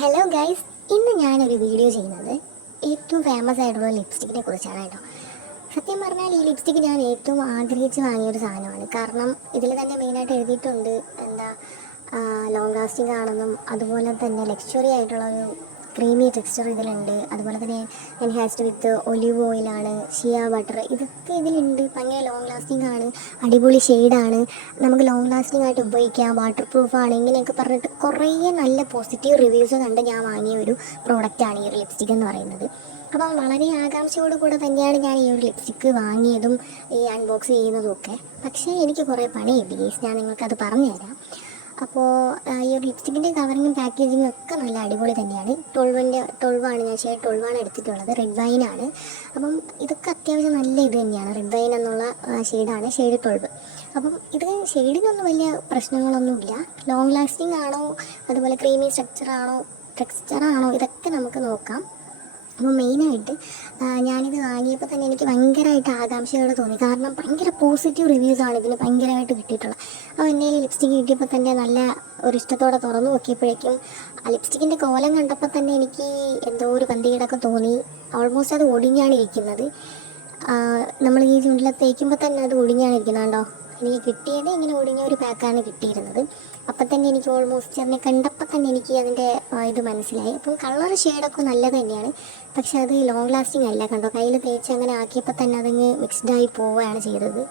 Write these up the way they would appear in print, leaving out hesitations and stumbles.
Hello guys, ഇന്ന് ഞാനൊരു video ചെയ്യുന്നത് ഏറ്റവും ഫേമസ് ആയിട്ടുള്ള ലിപ്സ്റ്റിക്കിനെ കുറിച്ചാണ് കേട്ടോ. സത്യം പറഞ്ഞാൽ ഈ ലിപ്സ്റ്റിക്ക് ഞാൻ ഏറ്റവും ആഗ്രഹിച്ച് വാങ്ങിയൊരു സാധനമാണ്. കാരണം ഇതിൽ തന്നെ മെയിനായിട്ട് എഴുതിയിട്ടുണ്ട് ലോങ് ലാസ്റ്റിംഗ് ആണെന്നും, അതുപോലെ തന്നെ ലക്ഷറി ആയിട്ടുള്ളൊരു ക്രീമി ടെക്സ്ചർ ഇതിലുണ്ട്. അതുപോലെ തന്നെ എൻഹാൻസ്ഡ് വിത്ത് ഒലിവ് ഓയിലാണ്, ഷിയ ബട്ടർ, ഇതൊക്കെ ഇതിലുണ്ട്. ഭയങ്കര ലോങ് ലാസ്റ്റിംഗ് ആണ്, അടിപൊളി ഷെയ്ഡാണ്, നമുക്ക് ലോങ് ലാസ്റ്റിംഗ് ആയിട്ട് ഉപയോഗിക്കാം, വാട്ടർ പ്രൂഫാണ്, ഇങ്ങനെയൊക്കെ പറഞ്ഞിട്ട് കുറേ നല്ല പോസിറ്റീവ് റിവ്യൂസ് കണ്ട് ഞാൻ വാങ്ങിയ ഒരു പ്രോഡക്റ്റാണ് ഈ ഒരു ലിപ്സ്റ്റിക് എന്ന് പറയുന്നത്. അപ്പം വളരെ ആകാംക്ഷയോട് കൂടെ തന്നെയാണ് ഞാൻ ഈ ഒരു ലിപ്സ്റ്റിക്ക് വാങ്ങിയതും ഈ അൺബോക്സ് ചെയ്യുന്നതും ഒക്കെ. പക്ഷേ എനിക്ക് കുറേ പണി കിട്ടി, ഞാൻ നിങ്ങൾക്കത് പറഞ്ഞുതരാം. അപ്പോൾ ഈ ഒരു ലിപ്സ്റ്റിക്കിൻ്റെ കവറിങ്ങും പാക്കേജിങ്ങും ഒക്കെ നല്ല അടിപൊളി തന്നെയാണ്. 12 ഞാൻ ഷെയ്ഡ് 12 എടുത്തിട്ടുള്ളത്, റെഡ് വൈനാണ്. അപ്പം ഇതൊക്കെ അത്യാവശ്യം നല്ല ഇത് തന്നെയാണ്, റെഡ് വൈൻ എന്നുള്ള ഷെയ്ഡാണ്, ഷെയ്ഡ് 12. അപ്പം ഇത് ഷെയ്ഡിനൊന്നും വലിയ പ്രശ്നങ്ങളൊന്നുമില്ല. ലോങ് ലാസ്റ്റിംഗ് ആണോ, അതുപോലെ ക്രീമി ടെക്സ്ചറാണോ, ഇതൊക്കെ നമുക്ക് നോക്കാം. അപ്പോൾ മെയിനായിട്ട് ഞാനിത് വാങ്ങിയപ്പോൾ തന്നെ എനിക്ക് ഭയങ്കരമായിട്ട് ആകാംക്ഷയോടെ തോന്നി. കാരണം ഭയങ്കര പോസിറ്റീവ് റിവ്യൂസാണ് ഇതിന് ഭയങ്കരമായിട്ട് കിട്ടിയിട്ടുള്ളത്. അപ്പോൾ എൻ്റെ ലിപ്സ്റ്റിക്ക് കിട്ടിയപ്പോൾ തന്നെ നല്ല ഒരു ഇഷ്ടത്തോടെ തുറന്നു നോക്കിയപ്പോഴേക്കും ആ ലിപ്സ്റ്റിക്കിൻ്റെ കോലം കണ്ടപ്പോൾ തന്നെ എനിക്ക് എന്തോ ഒരു പന്തികേടൊക്കെ തോന്നി. ഓൾമോസ്റ്റ് അത് ഒടിഞ്ഞാണ് ഇരിക്കുന്നത്. നമ്മൾ ഈ ചുണ്ടിൽ തേക്കുമ്പോൾ തന്നെ അത് ഒടിഞ്ഞാണ് ഇരിക്കുന്നത്. കണ്ടോ, എനിക്ക് കിട്ടിയത് ഇങ്ങനെ ഒടിഞ്ഞ ഒരു പാക്കാണ് കിട്ടിയിരുന്നത്. അപ്പം തന്നെ എനിക്ക് ഓൾമോസ്റ്റ് അതിനെ കണ്ടപ്പോൾ തന്നെ എനിക്ക് അതിൻ്റെ ഇത് മനസ്സിലായി. അപ്പം കളർ ഷെയ്ഡൊക്കെ നല്ലത് തന്നെയാണ്, പക്ഷെ അത് ലോങ് ലാസ്റ്റിംഗ് അല്ല. കണ്ടോ, കയ്യിൽ തേച്ച് അങ്ങനെ ആക്കിയപ്പോൾ തന്നെ അതങ്ങ് മിക്സ്ഡായി പോവുകയാണ് ചെയ്തത്.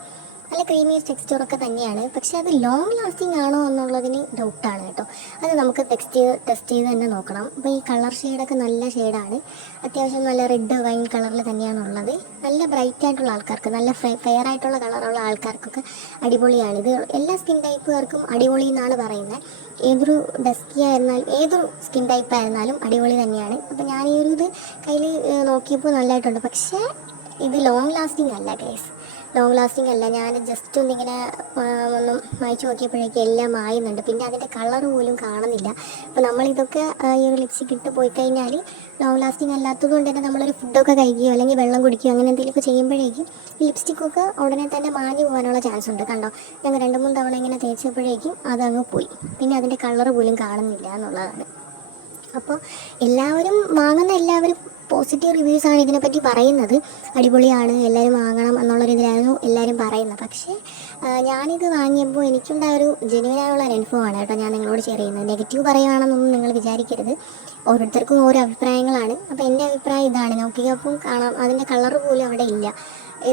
നല്ല ക്രീമി ടെക്സ്ചറൊക്കെ തന്നെയാണ്, പക്ഷെ അത് ലോങ് ലാസ്റ്റിംഗ് ആണോ എന്നുള്ളതിന് ഡൗട്ടാണ് കേട്ടോ. അത് നമുക്ക് ടെസ്റ്റ് ചെയ്ത് തന്നെ നോക്കണം. അപ്പോൾ ഈ കളർ ഷെയ്ഡൊക്കെ നല്ല ഷെയ്ഡാണ്, അത്യാവശ്യം നല്ല റെഡ് വൈൻ കളറിൽ തന്നെയാണുള്ളത്. നല്ല ബ്രൈറ്റ് ആയിട്ടുള്ള ആൾക്കാർക്ക്, നല്ല ഫെയർ ആയിട്ടുള്ള കളറുള്ള ആൾക്കാർക്കൊക്കെ അടിപൊളിയാണ്. ഇത് എല്ലാ സ്കിൻ ടൈപ്പുകാർക്കും അടിപൊളി എന്നാണ് പറയുന്നത്. ഏതൊരു ഡസ്കി ആയിരുന്നാലും ഏതൊരു സ്കിൻ ടൈപ്പ് ആയിരുന്നാലും അടിപൊളി തന്നെയാണ്. അപ്പോൾ ഞാൻ ഈ ഒരു ഇത് കയ്യിൽ നോക്കിയപ്പോൾ നല്ലതായിട്ടുണ്ട്, പക്ഷേ ഇത് ലോങ് ലാസ്റ്റിംഗ് അല്ല ഗൈസ്, ലോങ് ലാസ്റ്റിംഗ് അല്ല. ഞാൻ ജസ്റ്റ് ഒന്നിങ്ങനെ ഒന്ന് വായിച്ച് നോക്കിയപ്പോഴേക്കും എല്ലാം മായുന്നുണ്ട്, പിന്നെ അതിൻ്റെ കളർ പോലും കാണുന്നില്ല. അപ്പോൾ നമ്മളിതൊക്കെ ഈ ഒരു ലിപ്സ്റ്റിക് ഇട്ട് പോയി കഴിഞ്ഞാൽ ലോങ് ലാസ്റ്റിംഗ് അല്ലാത്തത് കൊണ്ട് തന്നെ നമ്മളൊരു ഫുഡൊക്കെ കഴിക്കുകയോ അല്ലെങ്കിൽ വെള്ളം കുടിക്കുകയോ അങ്ങനെ എന്തെങ്കിലുമൊക്കെ ചെയ്യുമ്പോഴേക്കും ഈ ലിപ്സ്റ്റിക്കൊക്കെ ഉടനെ തന്നെ മാഞ്ഞു പോകാനുള്ള ചാൻസ് ഉണ്ട്. കണ്ടോ, ഞങ്ങൾ 2-3 തവണ ഇങ്ങനെ തേച്ചപ്പോഴേക്കും അതങ്ങ് പോയി, പിന്നെ അതിൻ്റെ കളർ പോലും കാണുന്നില്ല എന്നുള്ളതാണ്. അപ്പോൾ എല്ലാവരും പോസിറ്റീവ് റിവ്യൂസാണ് ഇതിനെപ്പറ്റി പറയുന്നത്. അടിപൊളിയാണ്, എല്ലാവരും വാങ്ങണം എന്നുള്ളൊരിതിലായിരുന്നു എല്ലാവരും പറയുന്നത്. പക്ഷേ ഞാനിത് വാങ്ങിയപ്പോൾ എനിക്കുണ്ടായ ഒരു ജെന്യുവനായുള്ള അനുഭവമാണ് കേട്ടോ ഞാൻ നിങ്ങളോട് ഷെയർ ചെയ്യുന്നത്. നെഗറ്റീവ് പറയുകയാണെന്നൊന്നും നിങ്ങൾ വിചാരിക്കരുത്, ഓരോരുത്തർക്കും ഓരോ അഭിപ്രായങ്ങളാണ്. അപ്പോൾ എൻ്റെ അഭിപ്രായം ഇതാണ്. നോക്കിയപ്പോൾ കാണാം അതിൻ്റെ കളർ പോലും അവിടെ ഇല്ല.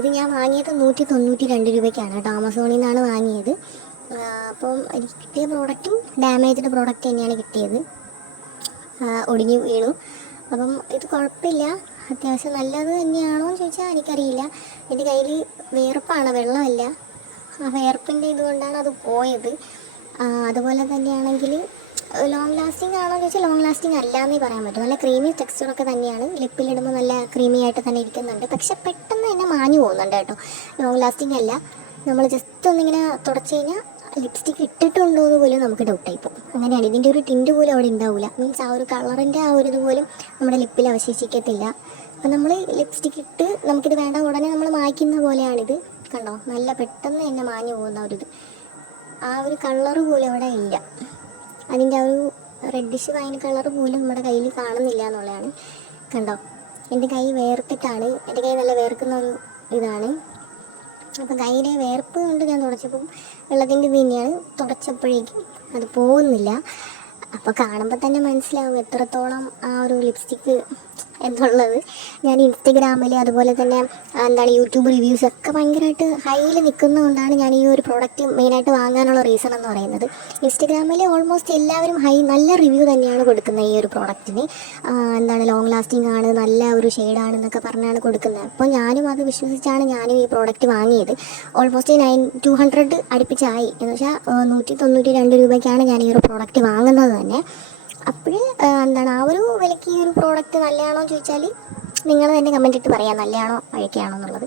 ഇത് ഞാൻ വാങ്ങിയത് 192 രൂപയ്ക്കാണ് കേട്ടോ, ആമസോണിൽ നിന്നാണ് വാങ്ങിയത്. അപ്പം എനിക്ക് കിട്ടിയ പ്രോഡക്റ്റും ഡാമേജ്ഡ് പ്രോഡക്റ്റ് തന്നെയാണ് കിട്ടിയത്, ഒടിഞ്ഞു വീണു. അപ്പം ഇത് കുഴപ്പമില്ല, അത്യാവശ്യം നല്ലത് തന്നെയാണോ എന്ന് ചോദിച്ചാൽ എനിക്കറിയില്ല. എൻ്റെ കയ്യിൽ വിയർപ്പാണ്, വെള്ളമല്ല. ആ വിയർപ്പിൻ്റെ ഇതുകൊണ്ടാണ് അത് പോയത്. അതുപോലെ തന്നെയാണെങ്കിൽ ലോങ് ലാസ്റ്റിംഗ് ആണോ എന്ന് ചോദിച്ചാൽ ലോങ് ലാസ്റ്റിംഗ് അല്ല എന്നേ പറയാൻ പറ്റും. നല്ല ക്രീമി ടെക്സ്ചറൊക്കെ തന്നെയാണ്, ലിപ്പിലിടുമ്പോൾ നല്ല ക്രീമി ആയിട്ട് തന്നെ ഇരിക്കുന്നുണ്ട്. പക്ഷെ പെട്ടെന്ന് തന്നെ മാഞ്ഞു പോകുന്നുണ്ട് കേട്ടോ. ലോങ് ലാസ്റ്റിംഗ് അല്ല. നമ്മൾ ജസ്റ്റ് ഒന്നിങ്ങനെ തുടച്ച് കഴിഞ്ഞാൽ ലിപ്സ്റ്റിക്ക് ഇട്ടിട്ടുണ്ടോ എന്ന് പോലും നമുക്ക് ഡൗട്ടായി പോകും. അങ്ങനെയാണ്, ഇതിൻ്റെ ഒരു ടിൻറ്റ് പോലും അവിടെ ഉണ്ടാവില്ല. മീൻസ് ആ ഒരു കളറിൻ്റെ ആ ഒരു ഇതുപോലും നമ്മുടെ ലിപ്പിൽ അവശേഷിക്കത്തില്ല. അപ്പം നമ്മൾ ലിപ്സ്റ്റിക്ക് ഇട്ട് നമുക്കിത് വേണ്ട ഉടനെ നമ്മൾ മായ്ക്കുന്ന പോലെയാണിത്. കണ്ടോ, നല്ല പെട്ടെന്ന് തന്നെ മാഞ്ഞു പോകുന്ന ഒരിത്, ആ ഒരു കളറ് പോലും അവിടെ ഇല്ല. അതിൻ്റെ ആ ഒരു റെഡിഷ് വൈൻ കളർ പോലും നമ്മുടെ കയ്യിൽ കാണുന്നില്ല എന്നുള്ളതാണ്. കണ്ടോ, എൻ്റെ കൈ വേർത്തിട്ടാണ്, എൻ്റെ കൈ നല്ല വേർക്കുന്ന ഒരു ഇതാണ്. അപ്പോൾ കയ്യിലെ വേർപ്പ് കൊണ്ട് ഞാൻ തുടച്ചപ്പം വെള്ളത്തിൻ്റെ ഇത് തന്നെയാണ്, തുടച്ചപ്പോഴേക്കും അത് പോകുന്നില്ല. അപ്പോൾ കാണുമ്പോൾ തന്നെ മനസ്സിലാവും എത്രത്തോളം ആ ഒരു ലിപ്സ്റ്റിക്ക് എന്നുള്ളത്. ഞാൻ ഇൻസ്റ്റഗ്രാമിൽ അതുപോലെ തന്നെ യൂട്യൂബ് റിവ്യൂസൊക്കെ ഭയങ്കരമായിട്ട് ഹൈയിൽ നിൽക്കുന്നതുകൊണ്ടാണ് ഞാൻ ഈ ഒരു പ്രോഡക്റ്റ് മെയിനായിട്ട് വാങ്ങാനുള്ള റീസൺ എന്ന് പറയുന്നത്. ഇൻസ്റ്റഗ്രാമിൽ ഓൾമോസ്റ്റ് എല്ലാവരും നല്ല റിവ്യൂ തന്നെയാണ് കൊടുക്കുന്നത് ഈ ഒരു പ്രോഡക്റ്റിന്. ലോങ് ലാസ്റ്റിംഗ് ആണ്, നല്ല ഒരു ഷെയ്ഡാണെന്നൊക്കെ പറഞ്ഞാണ് കൊടുക്കുന്നത്. അപ്പോൾ ഞാനും അത് വിശ്വസിച്ചാണ് ഞാനും ഈ പ്രോഡക്റ്റ് വാങ്ങിയത്. ഓൾമോസ്റ്റ് 200 അടുപ്പിച്ചായി, എന്ന് വെച്ചാൽ 192 രൂപയ്ക്കാണ് ഞാൻ ഈ ഒരു പ്രോഡക്റ്റ് വാങ്ങുന്നത് തന്നെ. അപ്പോൾ ആ ഒരു വിലയ്ക്ക് ഈ ഒരു പ്രോഡക്റ്റ് നല്ലതാണോ എന്ന് ചോദിച്ചാൽ നിങ്ങൾ തന്നെ കമൻറ്റ് ഇട്ട് പറയാം, നല്ലതാണോ പഴയ്ക്കാണോ എന്നുള്ളത്.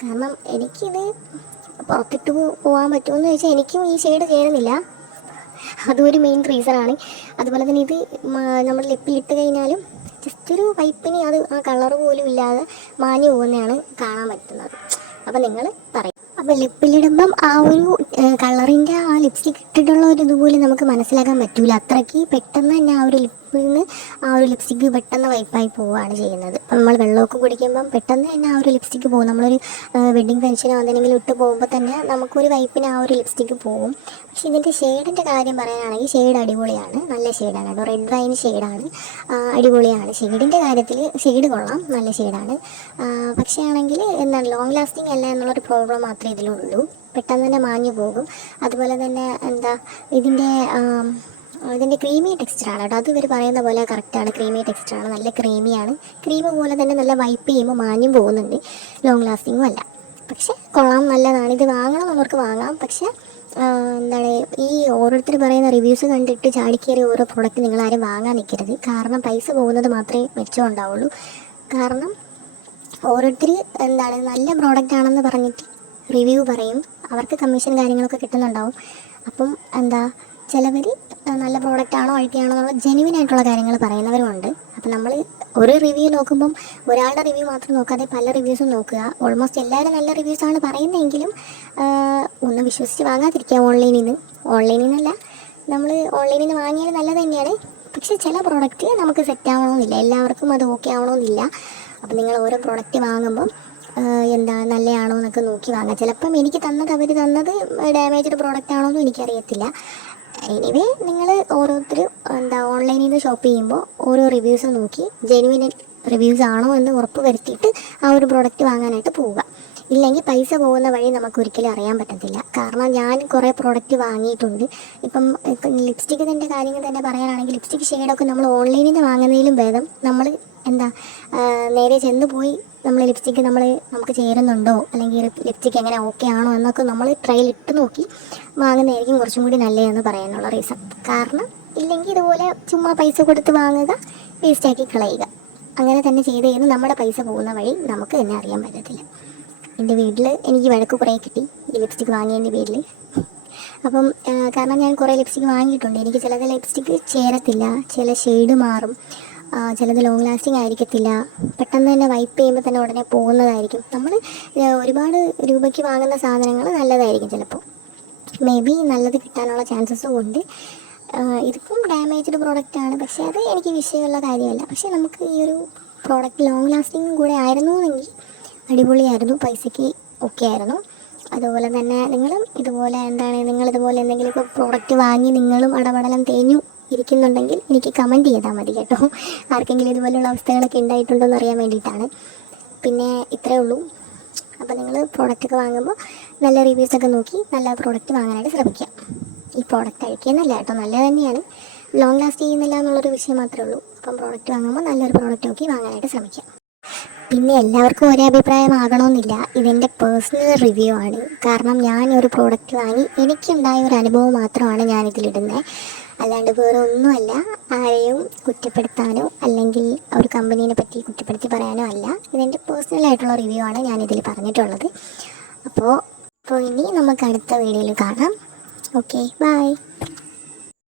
കാരണം എനിക്കിത് പുറത്തിട്ട് പോകാൻ പറ്റുമെന്ന് ചോദിച്ചാൽ എനിക്കും ഈ ഷെയ്ഡ് ചേരുന്നില്ല, അതും ഒരു മെയിൻ റീസണാണ്. അതുപോലെ തന്നെ ഇത് നമ്മൾ ലിപ്പിലിട്ട് കഴിഞ്ഞാലും ജസ്റ്റ് ഒരു വൈപ്പിന് അത് ആ കളർ പോലും ഇല്ലാതെ മാഞ്ഞു പോകുന്നതാണ് കാണാൻ പറ്റുന്നത്. അപ്പോൾ നിങ്ങൾ പറയും. അപ്പോൾ ലിപ്പിലിടുമ്പം ആ ഒരു കളറിൻ്റെ ആ ലിപ്സ്റ്റിക് ഇട്ടിട്ടുള്ള ഒരു ഇതുപോലും നമുക്ക് മനസ്സിലാക്കാൻ പറ്റില്ല. അത്രയ്ക്ക് പെട്ടെന്ന് തന്നെ ആ ഒരു ലിപ്പിൽ നിന്ന് ആ ഒരു ലിപ്സ്റ്റിക്ക് പെട്ടെന്ന് വൈപ്പായി പോവുകയാണ് ചെയ്യുന്നത്. അപ്പം നമ്മൾ വെള്ളമൊക്കെ കുടിക്കുമ്പം പെട്ടെന്ന് തന്നെ ആ ഒരു ലിപ്സ്റ്റിക്ക് പോകും. നമ്മളൊരു വെഡ്ഡിങ് ഫംഗ്ഷനോ എന്തെങ്കിലും ഇട്ട് പോകുമ്പോൾ തന്നെ നമുക്കൊരു വൈപ്പിന് ആ ഒരു ലിപ്സ്റ്റിക്ക് പോകും. പക്ഷേ ഇതിൻ്റെ ഷെയ്ഡിൻ്റെ കാര്യം പറയാനാണെങ്കിൽ ഷെയ്ഡ് അടിപൊളിയാണ്, നല്ല ഷെയ്ഡാണ് കേട്ടോ. റെഡ് വൈൻ ഷെയ്ഡാണ്, അടിപൊളിയാണ്. ഷെയ്ഡിൻ്റെ കാര്യത്തിൽ ഷെയ്ഡ് കൊള്ളാം, നല്ല ഷെയ്ഡാണ്. പക്ഷേ ആണെങ്കിൽ എന്താണ് ലോങ് ലാസ്റ്റിംഗ് അല്ല എന്നുള്ളൊരു പ്രോബ്ലം മാത്രമേ ഇതിലുള്ളൂ. പെട്ടെന്ന് തന്നെ മാഞ്ഞു പോകും. അതുപോലെ തന്നെ എന്താ ഇതിൻ്റെ ക്രീമി ടെക്സ്ചറാണ് കേട്ടോ. അത് ഇവർ പറയുന്ന പോലെ കറക്റ്റാണ്, ക്രീമി ടെക്സ്ചറാണ്, നല്ല ക്രീമിയാണ്. ക്രീം പോലെ തന്നെ നല്ല വൈപ്പ് ചെയ്യുമ്പോൾ മാഞ്ഞും പോകുന്നുണ്ട്, ലോങ് ലാസ്റ്റിങ്ങും അല്ല. പക്ഷേ കൊള്ളാം, നല്ലതാണ്. ഇത് വാങ്ങണമെന്നുള്ളവർക്ക് വാങ്ങാം. പക്ഷേ എന്താണ് ഈ ഓരോരുത്തർ പറയുന്ന റിവ്യൂസ് കണ്ടിട്ട് ചാടിക്കേറി ഓരോ പ്രോഡക്റ്റ് നിങ്ങളാരും വാങ്ങാൻ നിൽക്കരുത്. കാരണം പൈസ പോകുന്നത് മാത്രമേ മെച്ചം ഉണ്ടാവുള്ളൂ. കാരണം ഓരോരുത്തർ എന്താണ് നല്ല പ്രോഡക്റ്റ് ആണെന്ന് പറഞ്ഞിട്ട് റിവ്യൂ പറയും, അവർക്ക് കമ്മീഷൻ കാര്യങ്ങളൊക്കെ കിട്ടുന്നുണ്ടാവും. അപ്പം ചിലവർ നല്ല പ്രോഡക്റ്റ് ആണോ അഴിക്കുകയാണോ എന്നുള്ള ജെന്യുവിൻ ആയിട്ടുള്ള കാര്യങ്ങൾ പറയുന്നവരുമുണ്ട്. അപ്പം നമ്മൾ ഒരു റിവ്യൂ നോക്കുമ്പം ഒരാളുടെ റിവ്യൂ മാത്രം നോക്കാതെ പല റിവ്യൂസും നോക്കുക. ഓൾമോസ്റ്റ് എല്ലാവരും നല്ല റിവ്യൂസാണ് പറയുന്നതെങ്കിലും ഒന്നും വിശ്വസിച്ച് വാങ്ങാതിരിക്കുക. ഓൺലൈനിൽ നിന്നല്ല, നമ്മൾ ഓൺലൈനിൽ നിന്ന് വാങ്ങിയാൽ നല്ലത് തന്നെയാണ്. പക്ഷേ ചില പ്രോഡക്റ്റ് നമുക്ക് സെറ്റ് ആവണമെന്നില്ല, എല്ലാവർക്കും അത് ഓക്കെ ആവണമെന്നില്ല. അപ്പം നിങ്ങൾ ഓരോ പ്രോഡക്റ്റ് വാങ്ങുമ്പം നല്ലതാണോ എന്നൊക്കെ നോക്കി വാങ്ങാം. ചിലപ്പം അവർ തന്നത് ഡാമേജ്ഡ് പ്രോഡക്റ്റ് ആണോ എന്നും എനിക്കറിയത്തില്ല. എനിവേ നിങ്ങൾ ഓരോരുത്തർ ഓൺലൈനിൽ നിന്ന് ഷോപ്പ് ചെയ്യുമ്പോൾ ഓരോ റിവ്യൂസ് നോക്കി ജെന്യുവിൻ റിവ്യൂസ് ആണോ എന്ന് ഉറപ്പ് വരുത്തിയിട്ട് ആ ഒരു പ്രോഡക്റ്റ് വാങ്ങാനായിട്ട് പോവുക. ഇല്ലെങ്കിൽ പൈസ പോകുന്ന വഴി നമുക്ക് ഒരിക്കലും അറിയാൻ പറ്റത്തില്ല. കാരണം ഞാൻ കുറേ പ്രോഡക്റ്റ് വാങ്ങിയിട്ടുണ്ട്. ഇപ്പം ലിപ്സ്റ്റിക്കിൻ്റെ കാര്യങ്ങൾ തന്നെ പറയാനാണെങ്കിൽ ലിപ്സ്റ്റിക് ഷെയ്ഡൊക്കെ നമ്മൾ ഓൺലൈനിൽ നിന്ന് വാങ്ങുന്നതിലും ഭേദം നമ്മൾ നേരെ ചെന്ന് പോയി നമ്മൾ ലിപ്സ്റ്റിക്ക് നമുക്ക് ചേരുന്നുണ്ടോ, അല്ലെങ്കിൽ ലിപ്സ്റ്റിക്ക് എങ്ങനെ ഓക്കെ ആണോ എന്നൊക്കെ നമ്മൾ ട്രയൽ ഇട്ട് നോക്കി വാങ്ങുന്നതായിരിക്കും കുറച്ചും കൂടി നല്ലതെന്ന് പറയാനുള്ള റീസൺ. കാരണം ഇല്ലെങ്കിൽ ഇതുപോലെ ചുമ്മാ പൈസ കൊടുത്ത് വാങ്ങുക, വേസ്റ്റാക്കി കളയുക, അങ്ങനെ തന്നെ ചെയ്ത് നമ്മുടെ പൈസ പോകുന്ന വഴി നമുക്ക് തന്നെ അറിയാൻ പറ്റത്തില്ല. എൻ്റെ വീട്ടിൽ എനിക്ക് വഴക്ക് കുറേ കിട്ടി ഈ ലിപ്സ്റ്റിക്ക് വാങ്ങിയതിൻ്റെ പേരിൽ. അപ്പം കാരണം ഞാൻ കുറേ ലിപ്സ്റ്റിക്ക് വാങ്ങിയിട്ടുണ്ട്. എനിക്ക് ചിലത് ലിപ്സ്റ്റിക്ക് ചേരത്തില്ല, ചില ഷെയ്ഡ് മാറും, ചിലത് ലോങ് ലാസ്റ്റിംഗ് ആയിരിക്കത്തില്ല, പെട്ടെന്ന് തന്നെ വൈപ്പ് ചെയ്യുമ്പോൾ തന്നെ ഉടനെ പോകുന്നതായിരിക്കും. നമ്മൾ ഒരുപാട് രൂപയ്ക്ക് വാങ്ങുന്ന സാധനങ്ങൾ നല്ലതായിരിക്കും, ചിലപ്പോൾ മേ ബി നല്ലത് കിട്ടാനുള്ള ചാൻസസും ഉണ്ട്. ഇതിപ്പം ഡാമേജ്ഡ് പ്രോഡക്റ്റാണ്, പക്ഷേ അത് എനിക്ക് വിഷയമുള്ള കാര്യമല്ല. പക്ഷേ നമുക്ക് ഈ ഒരു പ്രോഡക്റ്റ് ലോങ് ലാസ്റ്റിങ്ങും കൂടെ ആയിരുന്നുവെങ്കിൽ അടിപൊളിയായിരുന്നു, പൈസയ്ക്ക് ഓക്കെ ആയിരുന്നു. അതുപോലെ തന്നെ നിങ്ങളും ഇതുപോലെ നിങ്ങളിതുപോലെ എന്തെങ്കിലുമൊക്കെ പ്രോഡക്റ്റ് വാങ്ങി നിങ്ങളും അടപടലം തേഞ്ഞു ഇരിക്കുന്നുണ്ടെങ്കിൽ എനിക്ക് കമൻറ്റ് ചെയ്താൽ മതി കേട്ടോ. ആർക്കെങ്കിലും ഇതുപോലെയുള്ള അവസ്ഥകളൊക്കെ ഉണ്ടായിട്ടുണ്ടോ എന്ന് അറിയാൻ വേണ്ടിയിട്ടാണ്. പിന്നെ ഇത്രയേ ഉള്ളൂ. അപ്പോൾ നിങ്ങൾ പ്രോഡക്റ്റൊക്കെ വാങ്ങുമ്പോൾ നല്ല റിവ്യൂസൊക്കെ നോക്കി നല്ല പ്രോഡക്റ്റ് വാങ്ങാനായിട്ട് ശ്രമിക്കുക. ഈ പ്രോഡക്റ്റ് അഴിക്കുന്നല്ല കേട്ടോ, നല്ലത് തന്നെയാണ്, ലോങ് ലാസ്റ്റ് ചെയ്യുന്നില്ല എന്നുള്ളൊരു വിഷയം മാത്രമേ ഉള്ളൂ. അപ്പം പ്രോഡക്റ്റ് വാങ്ങുമ്പോൾ നല്ലൊരു പ്രോഡക്റ്റ് നോക്കി വാങ്ങാനായിട്ട് ശ്രമിക്കുക. പിന്നെ എല്ലാവർക്കും ഒരേ അഭിപ്രായമാകണമെന്നില്ല, ഇതെൻ്റെ പേഴ്സണൽ റിവ്യൂ ആണ്. കാരണം ഞാൻ ഒരു പ്രോഡക്റ്റ് വാങ്ങി എനിക്കുണ്ടായ ഒരു അനുഭവം മാത്രമാണ് ഞാനിതിലിടുന്നത്. അല്ലാണ്ട് വേറെ ഒന്നുമല്ല, ആരെയും കുറ്റപ്പെടുത്താനോ അല്ലെങ്കിൽ ഒരു കമ്പനീനെ പറ്റി കുറ്റപ്പെടുത്തി പറയാനോ അല്ല. ഇതെൻ്റെ പേഴ്സണലായിട്ടുള്ള റിവ്യൂ ആണ് ഞാനിതിൽ പറഞ്ഞിട്ടുള്ളത്. അപ്പോൾ ഇനി നമുക്ക് അടുത്ത വീഡിയോയിൽ കാണാം. Okay, by.